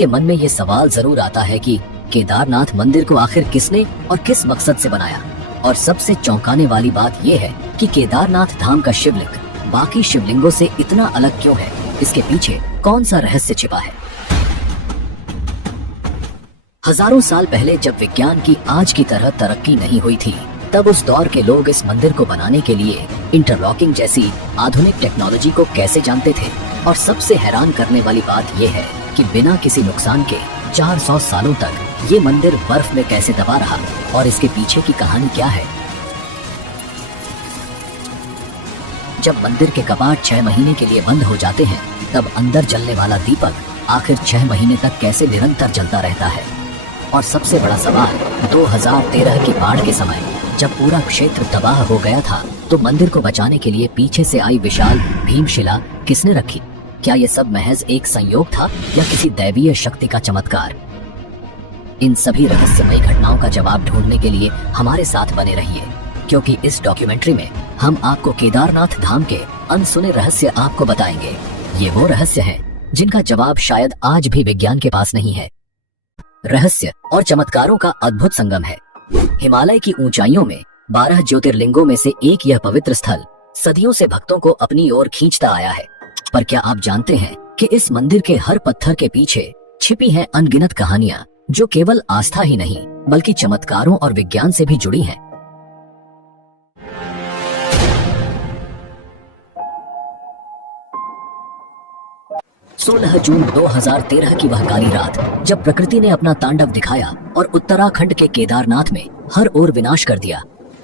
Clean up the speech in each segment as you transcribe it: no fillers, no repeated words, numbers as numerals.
आपके मन में ये सवाल जरूर आता है कि केदारनाथ मंदिर को आखिर किसने और किस मकसद से बनाया। और सबसे चौंकाने वाली बात यह है कि केदारनाथ धाम का शिवलिंग बाकी शिवलिंगों से इतना अलग क्यों है, इसके पीछे कौन सा रहस्य छिपा है। हजारों साल पहले जब विज्ञान की आज की तरह तरक्की नहीं हुई थी, तब उस दौर के लोग इस मंदिर को बनाने के लिए इंटरलॉकिंग जैसी आधुनिक टेक्नोलॉजी को कैसे जानते थे। और सबसे हैरान करने वाली बात यह है कि बिना किसी नुकसान के 400 सालों तक ये मंदिर बर्फ में कैसे दबा रहा और इसके पीछे की कहानी क्या है। जब मंदिर के कपाट 6 महीने के लिए बंद हो जाते हैं, तब अंदर जलने वाला दीपक आखिर 6 महीने तक कैसे निरंतर जलता रहता है। और सबसे बड़ा सवाल, 2013 की बाढ़ के समय जब पूरा क्षेत्र तबाह हो गया था, तो मंदिर को बचाने के लिए पीछे से आई विशाल भीमशिला किसने रखी। क्या यह सब महज एक संयोग था या किसी दैवीय शक्ति का चमत्कार। इन सभी रहस्यमयी घटनाओं का जवाब ढूंढने के लिए हमारे साथ बने रहिए, क्योंकि इस डॉक्यूमेंट्री में हम आपको केदारनाथ धाम के अनसुने रहस्य आपको बताएंगे। ये वो रहस्य हैं जिनका जवाब शायद आज भी विज्ञान के पास नहीं है। रहस्य और चमत्कारों का अद्भुत संगम है। हिमालय की ऊंचाइयों में 12 ज्योतिर्लिंगों में से एक यह पवित्र स्थल सदियों से भक्तों को अपनी ओर खींचता आया है। पर क्या आप जानते हैं कि इस मंदिर के हर पत्थर के पीछे छिपी हैं अनगिनत कहानियां, जो केवल आस्था ही नहीं बल्कि चमत्कारों और विज्ञान से भी जुड़ी हैं। 16 जून 2013 की वह काली रात, जब प्रकृति ने अपना तांडव दिखाया और उत्तराखंड के केदारनाथ में हर ओर विनाश कर दिया।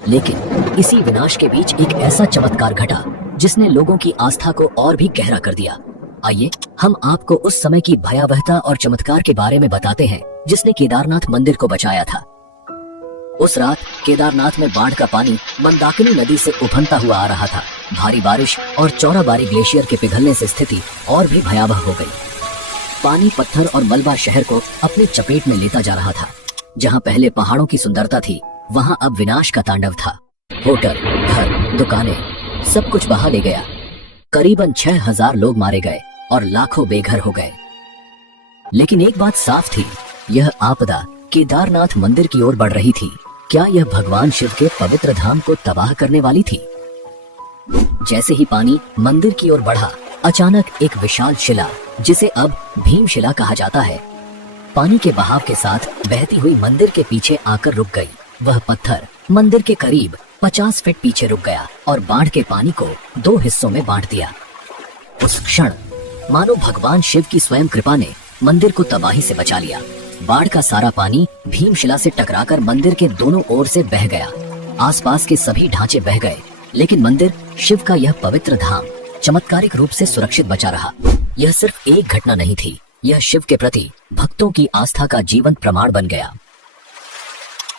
लेकिन इसी विनाश के बीच एक ऐसा चमत्कार घटा जिसने लोगों की आस्था को और भी गहरा कर दिया। आइए हम आपको उस समय की भयावहता और चमत्कार के बारे में बताते हैं जिसने केदारनाथ मंदिर को बचाया था। उस रात केदारनाथ में बाढ़ का पानी मंदाकिनी नदी से उफनता हुआ आ रहा था। भारी बारिश और चौराबाड़ी ग्लेशियर के पिघलने से स्थिति और भी भयावह हो गई। पानी, पत्थर और मलबा शहर को अपनी चपेट में लेता जा रहा था। जहां पहले पहाड़ों की सुंदरता थी, वहां अब विनाश का तांडव था। होटल, घर, दुकानें, सब कुछ बहा ले गया। करीबन 6000 लोग मारे गए और लाखों बेघर हो गए। लेकिन एक बात साफ थी, यह आपदा केदारनाथ मंदिर की ओर बढ़ रही थी। क्या यह भगवान शिव के पवित्र धाम को तबाह करने वाली थी? जैसे ही पानी मंदिर की ओर बढ़ा, अचानक एक विशाल शिला, जिसे अब भीमशिला कहा जाता है, पानी के बहाव के साथ बहती हुई मंदिर के पीछे आकर रुक गई। वह पत्थर मंदिर के करीब 50 फीट पीछे रुक गया और बाढ़ के पानी को 2 हिस्सों में बांट दिया। उस क्षण मानो भगवान शिव की स्वयं कृपा ने मंदिर को तबाही से बचा लिया। बाढ़ का सारा पानी भीमशिला से टकराकर मंदिर के दोनों ओर से बह गया। आसपास के सभी ढांचे बह गए, लेकिन मंदिर, शिव का यह पवित्र धाम, चमत्कारिक रूप से सुरक्षित बचा रहा। यह सिर्फ एक घटना नहीं थी, यह शिव के प्रति भक्तों की आस्था का जीवंत प्रमाण बन गया।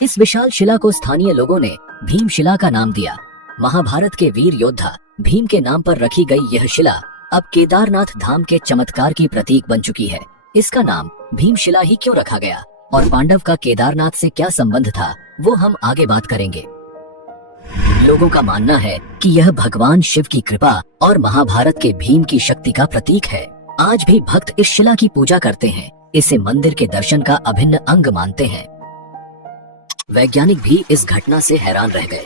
इस विशाल शिला को स्थानीय लोगों ने भीमशिला का नाम दिया। महाभारत के वीर योद्धा भीम के नाम पर रखी गई यह शिला अब केदारनाथ धाम के चमत्कार की प्रतीक बन चुकी है। इसका नाम भीमशिला ही क्यों रखा गया और पांडव का केदारनाथ से क्या संबंध था, वो हम आगे बात करेंगे। लोगों का मानना है कि यह भगवान शिव की कृपा और महाभारत के भीम की शक्ति का प्रतीक है। आज भी भक्त इस शिला की पूजा करते हैं, इसे मंदिर के दर्शन का अभिन्न अंग मानते हैं। वैज्ञानिक भी इस घटना से हैरान रह गए।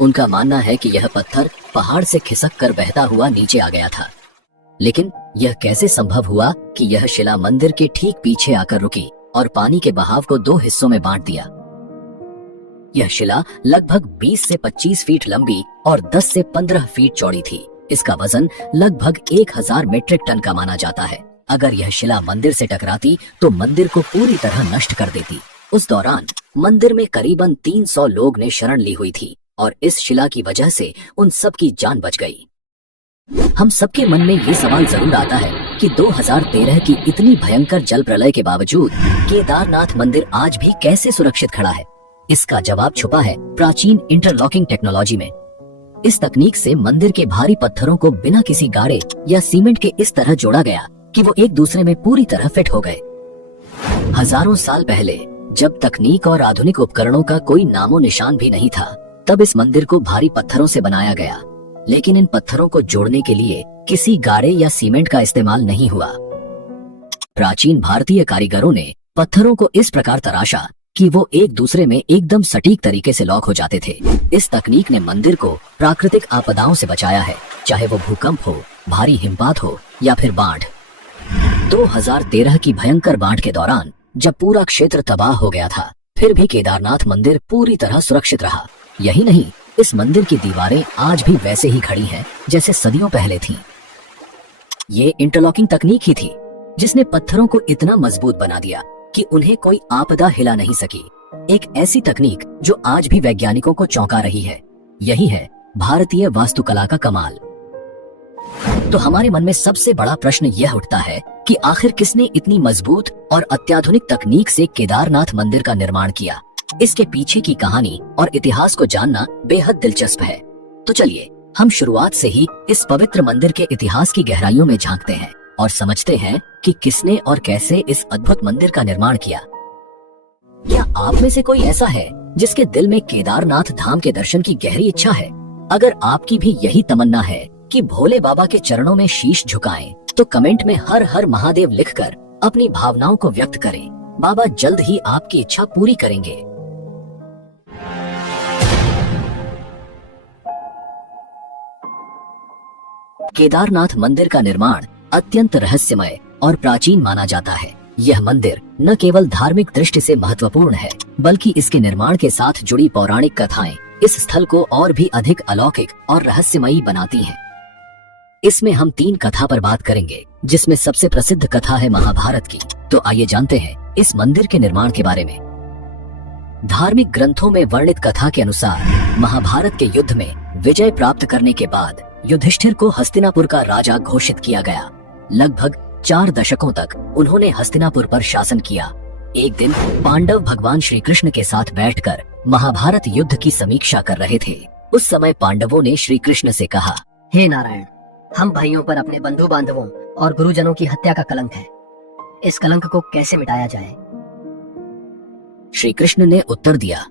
उनका मानना है कि यह पत्थर पहाड़ से खिसक कर बहता हुआ नीचे आ गया था। लेकिन यह कैसे संभव हुआ कि यह शिला मंदिर के ठीक पीछे आकर रुकी और पानी के बहाव को 2 हिस्सों में बांट दिया। यह शिला लगभग 20 से 25 फीट लंबी और 10 से 15 फीट चौड़ी थी। इसका वजन लगभग 1000 मीट्रिक टन का माना जाता है। अगर यह शिला मंदिर से टकराती तो मंदिर को पूरी तरह नष्ट कर देती। उस दौरान मंदिर में करीबन 300 लोग ने शरण ली हुई थी और इस शिला की वजह से उन सब की जान बच गई। हम सबके मन में ये सवाल जरूर आता है कि 2013 की इतनी भयंकर जल प्रलय के बावजूद केदारनाथ मंदिर आज भी कैसे सुरक्षित खड़ा है। इसका जवाब छुपा है प्राचीन इंटरलॉकिंग टेक्नोलॉजी में। इस तकनीक से मंदिर के भारी पत्थरों को बिना किसी गारे या सीमेंट के इस तरह जोड़ा गया कि वो एक दूसरे में पूरी तरह फिट हो गए। हजारों साल पहले, जब तकनीक और आधुनिक उपकरणों का कोई नामो निशान भी नहीं था, तब इस मंदिर को भारी पत्थरों से बनाया गया। लेकिन इन पत्थरों को जोड़ने के लिए किसी गारे या सीमेंट का इस्तेमाल नहीं हुआ। प्राचीन भारतीय कारीगरों ने पत्थरों को इस प्रकार तराशा कि वो एक दूसरे में एकदम सटीक तरीके से लॉक हो जाते थे। इस तकनीक ने मंदिर को प्राकृतिक आपदाओं से बचाया है, चाहे वो भूकंप हो, भारी हिमपात हो या फिर बाढ़। 2013 की भयंकर बाढ़ के दौरान जब पूरा क्षेत्र तबाह हो गया था, फिर भी केदारनाथ मंदिर पूरी तरह सुरक्षित रहा। यही नहीं, इस मंदिर की दीवारें आज भी वैसे ही खड़ी हैं जैसे सदियों पहले थीं। ये इंटरलॉकिंग तकनीक ही थी जिसने पत्थरों को इतना मजबूत बना दिया कि उन्हें कोई आपदा हिला नहीं सकी। एक ऐसी तकनीक जो आज भी वैज्ञानिकों को चौंका रही है। यही है भारतीय वास्तुकला का कमाल। तो हमारे मन में सबसे बड़ा प्रश्न यह उठता है कि आखिर किसने इतनी मजबूत और अत्याधुनिक तकनीक से केदारनाथ मंदिर का निर्माण किया। इसके पीछे की कहानी और इतिहास को जानना बेहद दिलचस्प है। तो चलिए हम शुरुआत से ही इस पवित्र मंदिर के इतिहास की गहराइयों में झांकते हैं और समझते हैं कि किसने और कैसे इस अद्भुत मंदिर का निर्माण किया। क्या आप में से कोई ऐसा है जिसके दिल में केदारनाथ धाम के दर्शन की गहरी इच्छा है? अगर आपकी भी यही तमन्ना है कि भोले बाबा के चरणों में शीश झुकाएं, तो कमेंट में हर हर महादेव लिखकर अपनी भावनाओं को व्यक्त करें। बाबा जल्द ही आपकी इच्छा पूरी करेंगे। केदारनाथ मंदिर का निर्माण अत्यंत रहस्यमय और प्राचीन माना जाता है। यह मंदिर न केवल धार्मिक दृष्टि से महत्वपूर्ण है, बल्कि इसके निर्माण के साथ जुड़ी पौराणिक कथाएं इस स्थल को और भी अधिक अलौकिक और रहस्यमयी बनाती हैं। इसमें हम 3 कथा पर बात करेंगे, जिसमें सबसे प्रसिद्ध कथा है महाभारत की। तो आइए जानते हैं इस मंदिर के निर्माण के बारे में। धार्मिक ग्रंथों में वर्णित कथा के अनुसार महाभारत के युद्ध में विजय प्राप्त करने के बाद युधिष्ठिर को हस्तिनापुर का राजा घोषित किया गया। लगभग 4 दशकों तक उन्होंने हस्तिनापुर पर शासन किया। एक दिन पांडव भगवान श्री कृष्ण के साथ बैठकर महाभारत युद्ध की समीक्षा कर रहे थे। उस समय पांडवों ने श्री कृष्ण से कहा, हे नारायण, हम भाइयों पर अपने बंधु बांधवों और गुरुजनों की हत्या का कलंक है। इस कलंक को कैसे मिटाया जाए? श्री कृष्ण ने उत्तर दिया,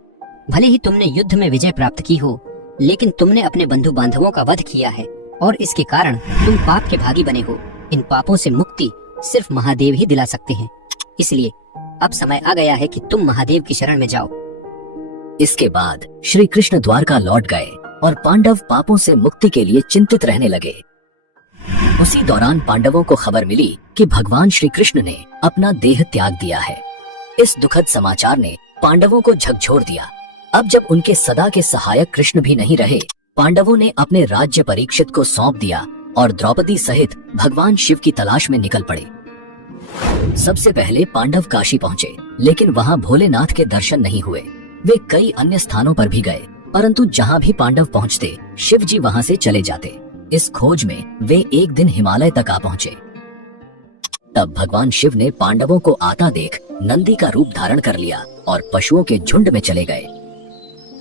भले ही तुमने युद्ध में विजय प्राप्त की हो, लेकिन तुमने अपने बंधु बांधवों का वध किया है और इसके कारण तुम पाप के भागी बने हो। इन पापों से मुक्ति सिर्फ महादेव ही दिला सकते हैं। इसलिए अब समय आ गया है कि तुम महादेव की शरण में जाओ। इसके बाद श्री कृष्ण द्वारका लौट गए और पांडव पापों से मुक्ति के लिए चिंतित रहने लगे। उसी दौरान पांडवों को खबर मिली कि भगवान श्री कृष्ण ने अपना देह त्याग दिया है। इस दुखद समाचार ने पांडवों को झकझोर दिया। अब जब उनके सदा के सहायक कृष्ण भी नहीं रहे, पांडवों ने अपने राज्य परीक्षित को सौंप दिया और द्रौपदी सहित भगवान शिव की तलाश में निकल पड़े। सबसे पहले पांडव काशी पहुँचे, लेकिन वहाँ भोलेनाथ के दर्शन नहीं हुए। वे कई अन्य स्थानों पर भी गए, परंतु जहाँ भी पांडव पहुँचते, शिव जी वहाँ से चले जाते। इस खोज में वे एक दिन हिमालय तक आ पहुँचे। तब भगवान शिव ने पांडवों को आता देख नंदी का रूप धारण कर लिया और पशुओं के झुंड में चले गए।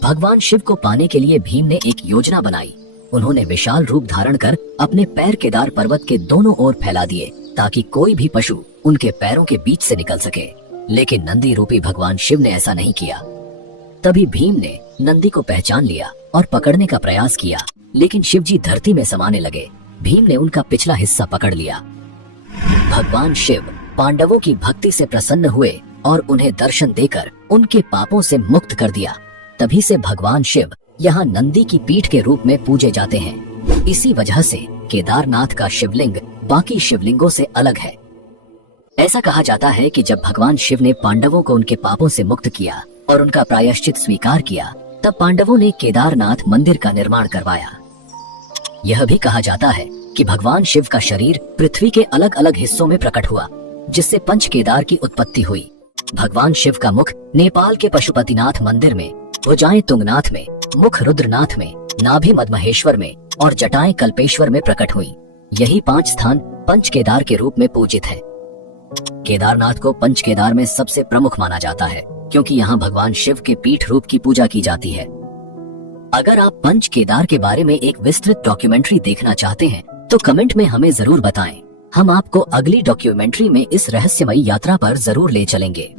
भगवान शिव को पाने के लिए भीम ने एक योजना बनाई। उन्होंने विशाल रूप धारण कर अपने पैर केदार पर्वत के दोनों ओर फैला दिए, ताकि कोई भी पशु उनके पैरों के बीच से निकल सके। लेकिन नंदी रूपी भगवान शिव ने ऐसा नहीं किया। तभी भीम ने नंदी को पहचान लिया और पकड़ने का प्रयास किया, लेकिन शिव जी धरती में समाने लगे। भीम ने उनका पिछला हिस्सा पकड़ लिया। भगवान शिव पांडवों की भक्ति से प्रसन्न हुए और उन्हें दर्शन देकर उनके पापों से मुक्त कर दिया। तभी से भगवान शिव यहाँ नंदी की पीठ के रूप में पूजे जाते हैं। इसी वजह से केदारनाथ का शिवलिंग बाकी शिवलिंगों से अलग है। ऐसा कहा जाता है कि जब भगवान शिव ने पांडवों को उनके पापों से मुक्त किया और उनका प्रायश्चित स्वीकार किया, तब पांडवों ने केदारनाथ मंदिर का निर्माण करवाया। यह भी कहा जाता है कि भगवान शिव का शरीर पृथ्वी के अलग अलग हिस्सों में प्रकट हुआ, जिससे पंच केदार की उत्पत्ति हुई। भगवान शिव का मुख नेपाल के पशुपतिनाथ मंदिर में, भुजाएं तुंगनाथ में, मुख रुद्रनाथ में, नाभि मदमहेश्वर में और जटाएं कल्पेश्वर में प्रकट हुई। यही 5 स्थान पंच केदार के रूप में पूजित है। केदारनाथ को पंच केदार में सबसे प्रमुख माना जाता है, क्योंकि यहाँ भगवान शिव के पीठ रूप की पूजा की जाती है। अगर आप पंच केदार के बारे में एक विस्तृत डॉक्यूमेंट्री देखना चाहते हैं, तो कमेंट में हमें जरूर बताएं। हम आपको अगली डॉक्यूमेंट्री में इस रहस्यमयी यात्रा पर जरूर ले चलेंगे।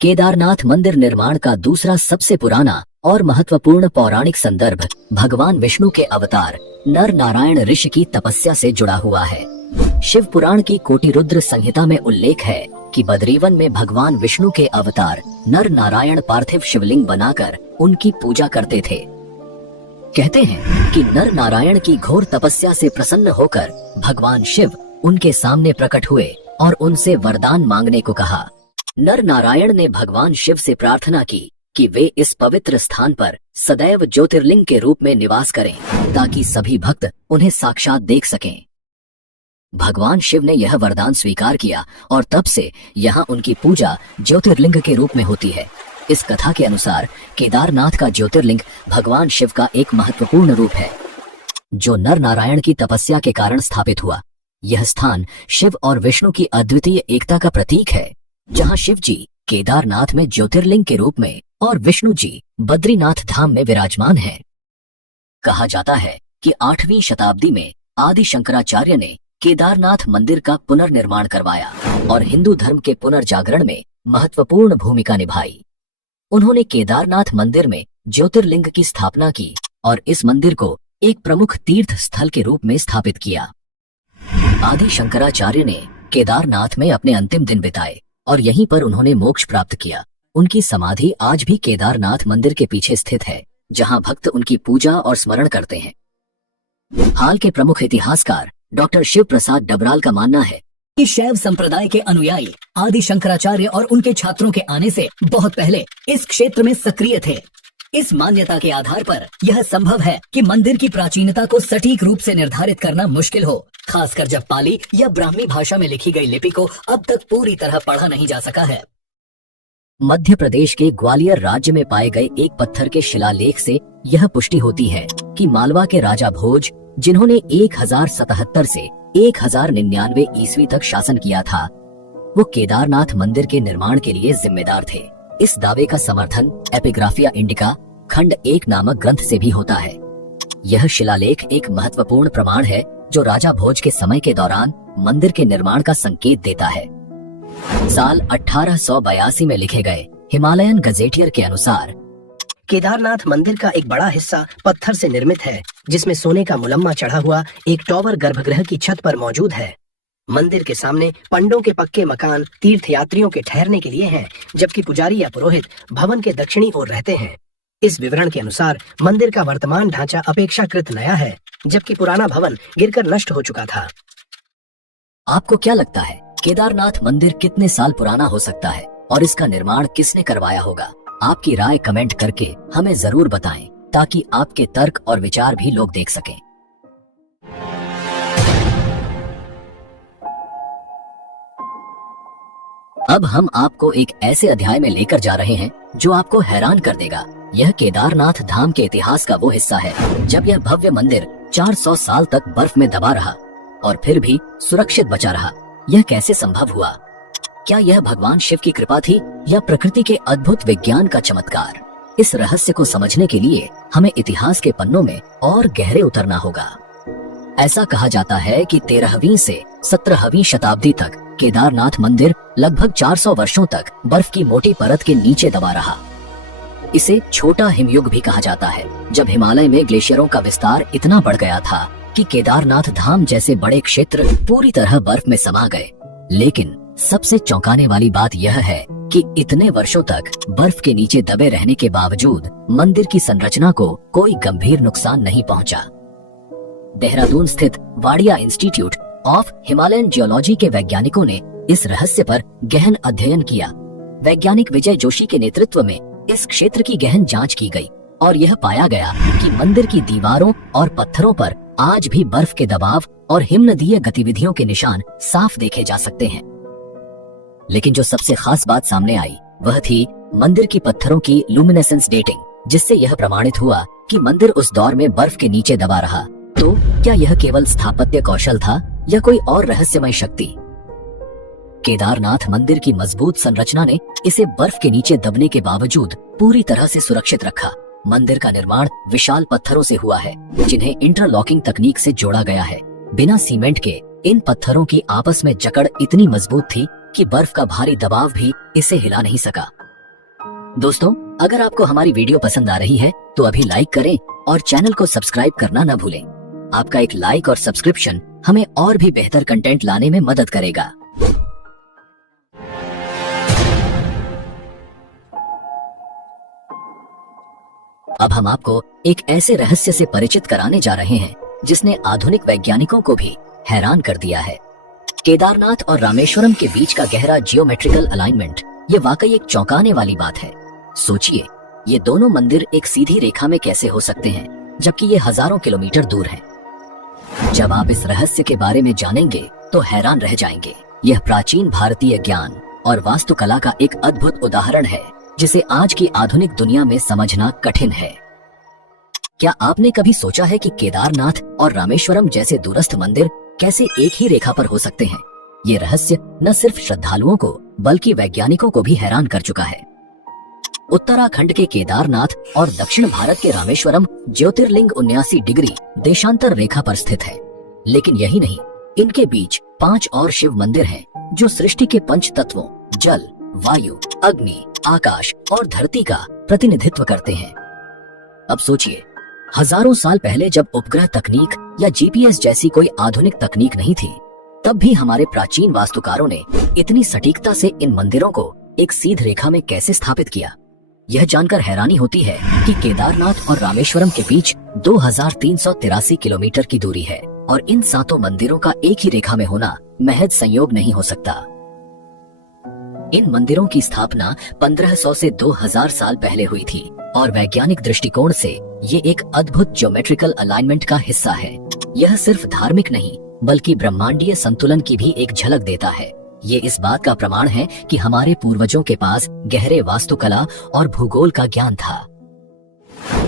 केदारनाथ मंदिर निर्माण का दूसरा सबसे पुराना और महत्वपूर्ण पौराणिक संदर्भ भगवान विष्णु के अवतार नर नारायण ऋषि की तपस्या से जुड़ा हुआ है। शिव पुराण की कोटिरुद्र संहिता में उल्लेख है कि बद्रीवन में भगवान विष्णु के अवतार नर नारायण पार्थिव शिवलिंग बनाकर उनकी पूजा करते थे। कहते हैं कि नर नारायण की घोर तपस्या से प्रसन्न होकर भगवान शिव उनके सामने प्रकट हुए और उनसे वरदान मांगने को कहा। नर नारायण ने भगवान शिव से प्रार्थना की कि वे इस पवित्र स्थान पर सदैव ज्योतिर्लिंग के रूप में निवास करें ताकि सभी भक्त उन्हें साक्षात देख सकें। भगवान शिव ने यह वरदान स्वीकार किया और तब से यहाँ उनकी पूजा ज्योतिर्लिंग के रूप में होती है। इस कथा के अनुसार केदारनाथ का ज्योतिर्लिंग भगवान शिव का एक महत्वपूर्ण रूप है जो नर नारायण की तपस्या के कारण स्थापित हुआ। यह स्थान शिव और विष्णु की अद्वितीय एकता का प्रतीक है, जहाँ शिव जी केदारनाथ में ज्योतिर्लिंग के रूप में और विष्णु जी बद्रीनाथ धाम में विराजमान हैं। कहा जाता है कि 8वीं शताब्दी में आदि शंकराचार्य ने केदारनाथ मंदिर का पुनर्निर्माण करवाया और हिंदू धर्म के पुनर्जागरण में महत्वपूर्ण भूमिका निभाई। उन्होंने केदारनाथ मंदिर में ज्योतिर्लिंग की स्थापना की और इस मंदिर को एक प्रमुख तीर्थ स्थल के रूप में स्थापित किया। आदि शंकराचार्य ने केदारनाथ में अपने अंतिम दिन बिताए और यहीं पर उन्होंने मोक्ष प्राप्त किया। उनकी समाधि आज भी केदारनाथ मंदिर के पीछे स्थित है, जहां भक्त उनकी पूजा और स्मरण करते हैं। हाल के प्रमुख इतिहासकार डॉक्टर शिव प्रसाद डबराल का मानना है कि शैव संप्रदाय के अनुयायी आदि शंकराचार्य और उनके छात्रों के आने से बहुत पहले इस क्षेत्र में सक्रिय थे। इस मान्यता के आधार पर यह संभव है कि मंदिर की प्राचीनता को सटीक रूप से निर्धारित करना मुश्किल हो, खासकर जब पाली या ब्राह्मी भाषा में लिखी गई लिपि को अब तक पूरी तरह पढ़ा नहीं जा सका है। मध्य प्रदेश के ग्वालियर राज्य में पाए गए एक पत्थर के शिलालेख से यह पुष्टि होती है कि मालवा के राजा भोज, जिन्होंने 1077 से 1099 ईस्वी तक शासन किया था, वो केदारनाथ मंदिर के निर्माण के लिए जिम्मेदार थे। इस दावे का समर्थन एपिग्राफिया इंडिका खंड 1 नामक ग्रंथ से भी होता है। यह शिलालेख एक महत्वपूर्ण प्रमाण है जो राजा भोज के समय के दौरान मंदिर के निर्माण का संकेत देता है। साल 1882 में लिखे गए हिमालयन गजेटियर के अनुसार केदारनाथ मंदिर का एक बड़ा हिस्सा पत्थर से निर्मित है, जिसमें सोने का मुलम्मा चढ़ा हुआ एक टॉवर गर्भगृह की छत पर मौजूद है। मंदिर के सामने पंडों के पक्के मकान तीर्थ यात्रियों के ठहरने के लिए हैं, जबकि पुजारी या पुरोहित भवन के दक्षिणी ओर रहते हैं। इस विवरण के अनुसार मंदिर का वर्तमान ढांचा अपेक्षाकृत नया है, जबकि पुराना भवन गिरकर नष्ट हो चुका था। आपको क्या लगता है, केदारनाथ मंदिर कितने साल पुराना हो सकता है और इसका निर्माण किसने करवाया होगा? आपकी राय कमेंट करके हमें जरूर बताएं, ताकि आपके तर्क और विचार भी लोग देख सकें। अब हम आपको एक ऐसे अध्याय में लेकर जा रहे हैं जो आपको हैरान कर देगा। यह केदारनाथ धाम के इतिहास का वो हिस्सा है जब यह भव्य मंदिर 400 साल तक बर्फ में दबा रहा और फिर भी सुरक्षित बचा रहा। यह कैसे संभव हुआ? क्या यह भगवान शिव की कृपा थी या प्रकृति के अद्भुत विज्ञान का चमत्कार? इस रहस्य को समझने के लिए हमें इतिहास के पन्नों में और गहरे उतरना होगा। ऐसा कहा जाता है कि 13वीं से 17वीं शताब्दी तक केदारनाथ मंदिर लगभग 400 वर्षों तक बर्फ की मोटी परत के नीचे दबा रहा। इसे छोटा हिमयुग भी कहा जाता है, जब हिमालय में ग्लेशियरों का विस्तार इतना बढ़ गया था कि केदारनाथ धाम जैसे बड़े क्षेत्र पूरी तरह बर्फ में समा गए। लेकिन सबसे चौंकाने वाली बात यह है कि इतने वर्षों तक बर्फ के नीचे दबे रहने के बावजूद मंदिर की संरचना को कोई गंभीर नुकसान नहीं पहुंचा। देहरादून स्थित Wadia institute of Himalayan geology के वैज्ञानिकों ने इस रहस्य पर गहन अध्ययन किया। वैज्ञानिक विजय जोशी के नेतृत्व में इस क्षेत्र की गहन जांच की गई और यह पाया गया कि मंदिर की दीवारों और पत्थरों पर आज भी बर्फ के दबाव और हिमनदीय गतिविधियों के निशान साफ देखे जा सकते हैं। लेकिन जो सबसे खास बात सामने आई वह थी मंदिर की पत्थरों की लुमिनेसेंस डेटिंग, जिससे यह प्रमाणित हुआ कि मंदिर उस दौर में बर्फ के नीचे दबा रहा। तो क्या यह केवल स्थापत्य कौशल था या कोई और रहस्यमय शक्ति? केदारनाथ मंदिर की मजबूत संरचना ने इसे बर्फ के नीचे दबने के बावजूद पूरी तरह से सुरक्षित रखा। मंदिर का निर्माण विशाल पत्थरों से हुआ है, जिन्हें इंटरलॉकिंग तकनीक से जोड़ा गया है। बिना सीमेंट के इन पत्थरों की आपस में जकड़ इतनी मजबूत थी कि बर्फ का भारी दबाव भी इसे हिला नहीं सका। दोस्तों, अगर आपको हमारी वीडियो पसंद आ रही है तो अभी लाइक करें और चैनल को सब्सक्राइब करना न भूलें। आपका एक लाइक और सब्सक्रिप्शन हमें और भी बेहतर कंटेंट लाने में मदद करेगा। अब हम आपको एक ऐसे रहस्य से परिचित कराने जा रहे हैं जिसने आधुनिक वैज्ञानिकों को भी हैरान कर दिया है। केदारनाथ और रामेश्वरम के बीच का गहरा जियोमेट्रिकल अलाइनमेंट, ये वाकई एक चौंकाने वाली बात है। सोचिए, ये दोनों मंदिर एक सीधी रेखा में कैसे हो सकते हैं, जबकि ये हजारों किलोमीटर दूर हैं। जब आप इस रहस्य के बारे में जानेंगे तो हैरान रह जाएंगे। यह प्राचीन भारतीय ज्ञान और वास्तुकला का एक अद्भुत उदाहरण है जिसे आज की आधुनिक दुनिया में समझना कठिन है। क्या आपने कभी सोचा है कि केदारनाथ और रामेश्वरम जैसे दूरस्थ मंदिर कैसे एक ही रेखा पर हो सकते हैं? ये रहस्य न सिर्फ श्रद्धालुओं को बल्कि वैज्ञानिकों को भी हैरान कर चुका है। उत्तराखंड के केदारनाथ और दक्षिण भारत के रामेश्वरम ज्योतिर्लिंग 79 डिग्री देशांतर रेखा पर स्थित है। लेकिन यही नहीं, इनके बीच 5 और शिव मंदिर हैं जो सृष्टि के पंच तत्वों जल, वायु, अग्नि, आकाश और धरती का प्रतिनिधित्व करते हैं। अब सोचिए, हजारों साल पहले जब उपग्रह तकनीक या जीपीएस जैसी कोई आधुनिक तकनीक नहीं थी, तब भी हमारे प्राचीन वास्तुकारों ने इतनी सटीकता से इन मंदिरों को एक सीधी रेखा में कैसे स्थापित किया। यह जानकर हैरानी होती है कि केदारनाथ और रामेश्वरम के बीच 2383 किलोमीटर की दूरी है और इन 7 मंदिरों का एक ही रेखा में होना महज संयोग नहीं हो सकता। इन मंदिरों की स्थापना 1500 से 2000 साल पहले हुई थी और वैज्ञानिक दृष्टिकोण से ये एक अद्भुत ज्योमेट्रिकल अलाइनमेंट का हिस्सा है। यह सिर्फ धार्मिक नहीं बल्कि ब्रह्मांडीय संतुलन की भी एक झलक देता है। ये इस बात का प्रमाण है कि हमारे पूर्वजों के पास गहरे वास्तुकला और भूगोल का ज्ञान था।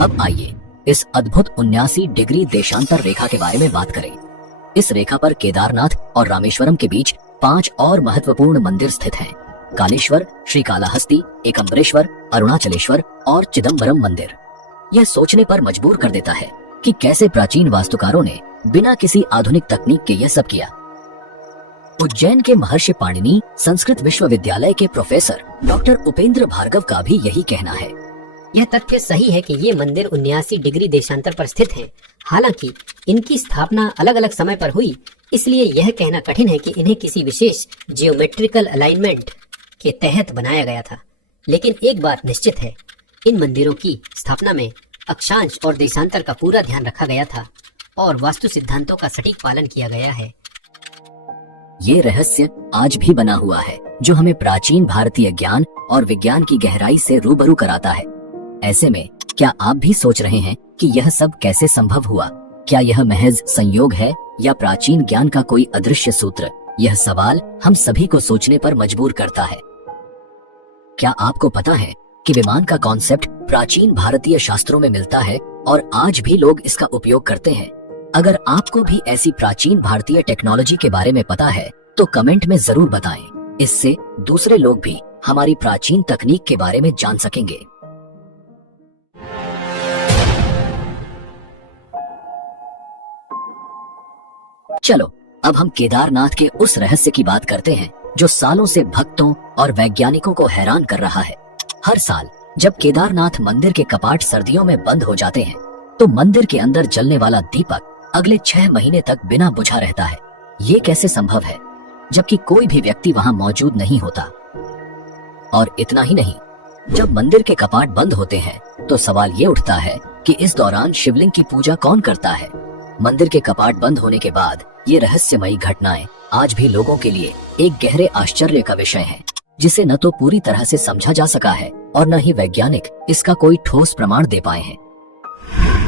अब आइए इस अद्भुत 79 डिग्री देशांतर रेखा के बारे में बात करें। इस रेखा पर केदारनाथ और रामेश्वरम के बीच 5 और महत्वपूर्ण मंदिर स्थित हैं। कालेश्वर, श्रीकालाहस्ती, एकम्बरेश्वर, अरुणाचलेश्वर और चिदम्बरम मंदिर। यह सोचने पर मजबूर कर देता है कि कैसे प्राचीन वास्तुकारों ने बिना किसी आधुनिक तकनीक के यह सब किया। उज्जैन के महर्षि पाणिनि संस्कृत विश्वविद्यालय के प्रोफेसर डॉक्टर उपेंद्र भार्गव का भी यही कहना है। यह तथ्य सही है कि ये मंदिर 79 डिग्री देशांतर पर स्थित हैं। हालांकि इनकी स्थापना अलग अलग समय पर हुई, इसलिए यह कहना कठिन है कि इन्हें किसी विशेष जियोमेट्रिकल अलाइनमेंट के तहत बनाया गया था। लेकिन एक बात निश्चित है, इन मंदिरों की स्थापना में अक्षांश और देशांतर का पूरा ध्यान रखा गया था और वास्तु सिद्धांतों का सटीक पालन किया गया है। ये रहस्य आज भी बना हुआ है जो हमें प्राचीन भारतीय ज्ञान और विज्ञान की गहराई से रूबरू कराता है। ऐसे में क्या आप भी सोच रहे हैं कि यह सब कैसे संभव हुआ? क्या यह महज संयोग है या प्राचीन ज्ञान का कोई अदृश्य सूत्र? यह सवाल हम सभी को सोचने पर मजबूर करता है। क्या आपको पता है कि विमान का कॉन्सेप्ट प्राचीन भारतीय शास्त्रों में मिलता है और आज भी लोग इसका उपयोग करते हैं? अगर आपको भी ऐसी प्राचीन भारतीय टेक्नोलॉजी के बारे में पता है तो कमेंट में जरूर बताएं। इससे दूसरे लोग भी हमारी प्राचीन तकनीक के बारे में जान सकेंगे। चलो अब हम केदारनाथ के उस रहस्य की बात करते हैं जो सालों से भक्तों और वैज्ञानिकों को हैरान कर रहा है। हर साल जब केदारनाथ मंदिर के कपाट सर्दियों में बंद हो जाते हैं तो मंदिर के अंदर जलने वाला दीपक अगले 6 महीने तक बिना बुझा रहता है। ये कैसे संभव है जबकि कोई भी व्यक्ति वहां मौजूद नहीं होता? और इतना ही नहीं, जब मंदिर के कपाट बंद होते हैं तो सवाल ये उठता है कि इस दौरान शिवलिंग की पूजा कौन करता है? मंदिर के कपाट बंद होने के बाद ये रहस्यमयी घटनाएं आज भी लोगों के लिए एक गहरे आश्चर्य का विषय है, जिसे न तो पूरी तरह से समझा जा सका है और न ही वैज्ञानिक इसका कोई ठोस प्रमाण दे पाए हैं।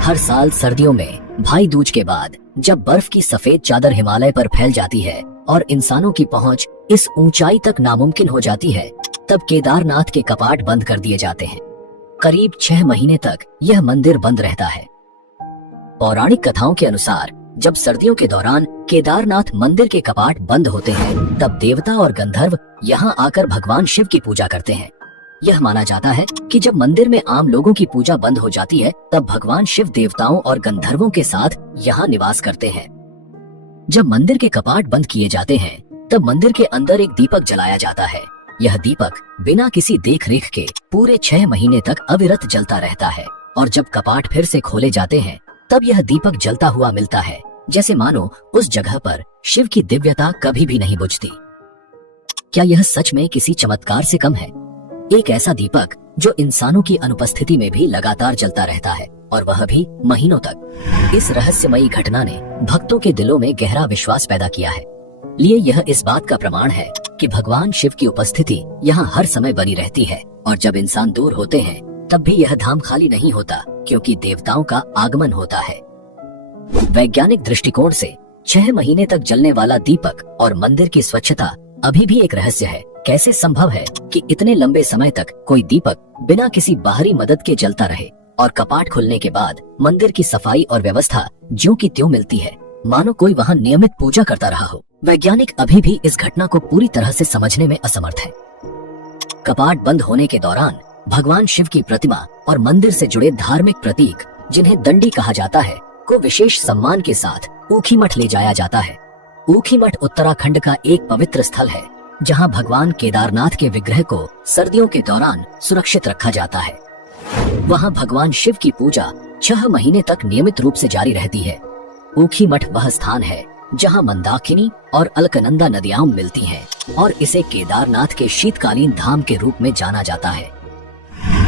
हर साल सर्दियों में भाई दूज के बाद जब बर्फ की सफेद चादर हिमालय पर फैल जाती है और इंसानों की पहुंच इस ऊंचाई तक नामुमकिन हो जाती है, तब केदारनाथ के कपाट बंद कर दिए जाते हैं। करीब 6 महीने तक यह मंदिर बंद रहता है। पौराणिक कथाओं के अनुसार जब सर्दियों के दौरान केदारनाथ मंदिर के कपाट बंद होते हैं, तब देवता और गंधर्व यहाँ आकर भगवान शिव की पूजा करते हैं। यह माना जाता है कि जब मंदिर में आम लोगों की पूजा बंद हो जाती है, तब भगवान शिव देवताओं और गंधर्वों के साथ यहाँ निवास करते हैं। जब मंदिर के कपाट बंद किए जाते हैं, तब मंदिर के अंदर एक दीपक जलाया जाता है। यह दीपक बिना किसी देख रेख के पूरे 6 महीने तक अविरत जलता रहता है और जब कपाट फिर से खोले जाते हैं, तब यह दीपक जलता हुआ मिलता है। जैसे मानो उस जगह पर शिव की दिव्यता कभी भी नहीं बुझती। क्या यह सच में किसी चमत्कार से कम है? एक ऐसा दीपक जो इंसानों की अनुपस्थिति में भी लगातार जलता रहता है, और वह भी महीनों तक। इस रहस्यमयी घटना ने भक्तों के दिलों में गहरा विश्वास पैदा किया है। लिए यह इस बात का प्रमाण है कि भगवान शिव की उपस्थिति यहाँ हर समय बनी रहती है, और जब इंसान दूर होते हैं तब भी यह धाम खाली नहीं होता, क्योंकि देवताओं का आगमन होता है। वैज्ञानिक दृष्टिकोण से 6 महीने तक जलने वाला दीपक और मंदिर की स्वच्छता अभी भी एक रहस्य है। कैसे संभव है कि इतने लंबे समय तक कोई दीपक बिना किसी बाहरी मदद के जलता रहे, और कपाट खुलने के बाद मंदिर की सफाई और व्यवस्था ज्यों की त्यों मिलती है, मानो कोई वहाँ नियमित पूजा करता रहा हो। वैज्ञानिक अभी भी इस घटना को पूरी तरह से समझने में असमर्थ है। कपाट बंद होने के दौरान भगवान शिव की प्रतिमा और मंदिर से जुड़े धार्मिक प्रतीक, जिन्हें दंडी कहा जाता है, को विशेष सम्मान के साथ ऊखीमठ ले जाया जाता है। ऊखीमठ उत्तराखंड का एक पवित्र स्थल है, जहां भगवान केदारनाथ के विग्रह को सर्दियों के दौरान सुरक्षित रखा जाता है। वहां भगवान शिव की पूजा 6 महीने तक नियमित रूप से जारी रहती है। ऊखीमठ वह स्थान है जहां मंदाकिनी और अलकनंदा नदियां मिलती हैं, और इसे केदारनाथ के शीतकालीन धाम के रूप में जाना जाता है।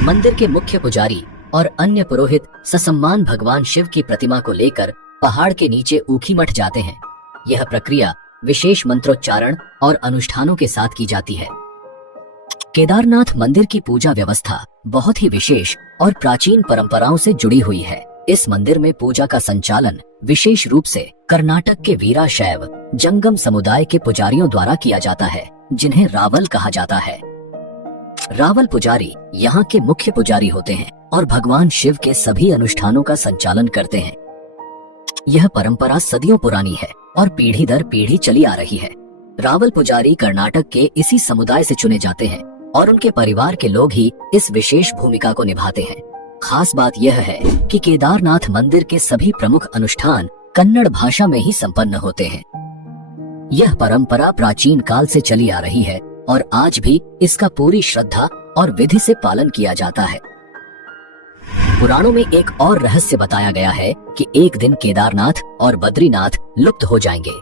मंदिर के मुख्य पुजारी और अन्य पुरोहित ससम्मान भगवान शिव की प्रतिमा को लेकर पहाड़ के नीचे ऊखीमठ जाते हैं। यह प्रक्रिया विशेष मंत्रोच्चारण और अनुष्ठानों के साथ की जाती है। केदारनाथ मंदिर की पूजा व्यवस्था बहुत ही विशेष और प्राचीन परंपराओं से जुड़ी हुई है। इस मंदिर में पूजा का संचालन विशेष रूप से कर्नाटक के वीराशैव जंगम समुदाय के पुजारियों द्वारा किया जाता है, जिन्हें रावल कहा जाता है। रावल पुजारी यहाँ के मुख्य पुजारी होते हैं और भगवान शिव के सभी अनुष्ठानों का संचालन करते हैं। यह परंपरा सदियों पुरानी है और पीढ़ी दर पीढ़ी चली आ रही है। रावल पुजारी कर्नाटक के इसी समुदाय से चुने जाते हैं, और उनके परिवार के लोग ही इस विशेष भूमिका को निभाते हैं। खास बात यह है कि केदारनाथ मंदिर के सभी प्रमुख अनुष्ठान कन्नड़ भाषा में ही संपन्न होते हैं। यह परंपरा प्राचीन काल से चली आ रही है, और आज भी इसका पूरी श्रद्धा और विधि से पालन किया जाता है। पुराणों में एक और रहस्य बताया गया है कि एक दिन केदारनाथ और बद्रीनाथ लुप्त हो जाएंगे।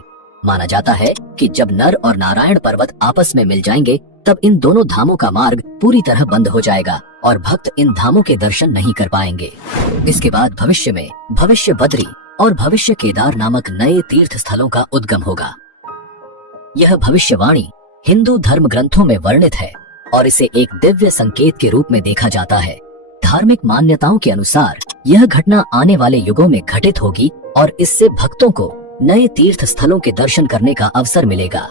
माना जाता है कि जब नर और नारायण पर्वत आपस में मिल जाएंगे, तब इन दोनों धामों का मार्ग पूरी तरह बंद हो जाएगा और भक्त इन धामों के दर्शन नहीं कर पाएंगे। इसके बाद भविष्य में भविष्य बद्री और भविष्य केदार नामक नए तीर्थ स्थलों का उद्गम होगा। यह भविष्यवाणी हिंदू धर्म ग्रंथों में वर्णित है, और इसे एक दिव्य संकेत के रूप में देखा जाता है। धार्मिक मान्यताओं के अनुसार यह घटना आने वाले युगों में घटित होगी, और इससे भक्तों को नए तीर्थ स्थलों के दर्शन करने का अवसर मिलेगा।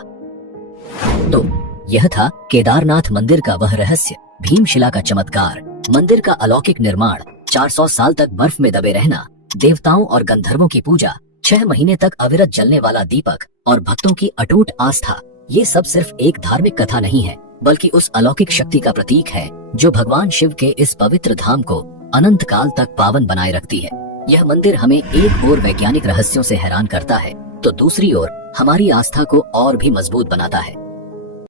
तो यह था केदारनाथ मंदिर का वह रहस्य, भीमशिला का चमत्कार, मंदिर का अलौकिक निर्माण, 400 साल तक बर्फ में दबे रहना, देवताओं और गंधर्वों की पूजा, 6 महीने तक अविरत जलने वाला दीपक और भक्तों की अटूट आस्था। ये सब सिर्फ एक धार्मिक कथा नहीं है, बल्कि उस अलौकिक शक्ति का प्रतीक है जो भगवान शिव के इस पवित्र धाम को अनंत काल तक पावन बनाए रखती है। यह मंदिर हमें एक ओर वैज्ञानिक रहस्यों से हैरान करता है, तो दूसरी ओर हमारी आस्था को और भी मजबूत बनाता है।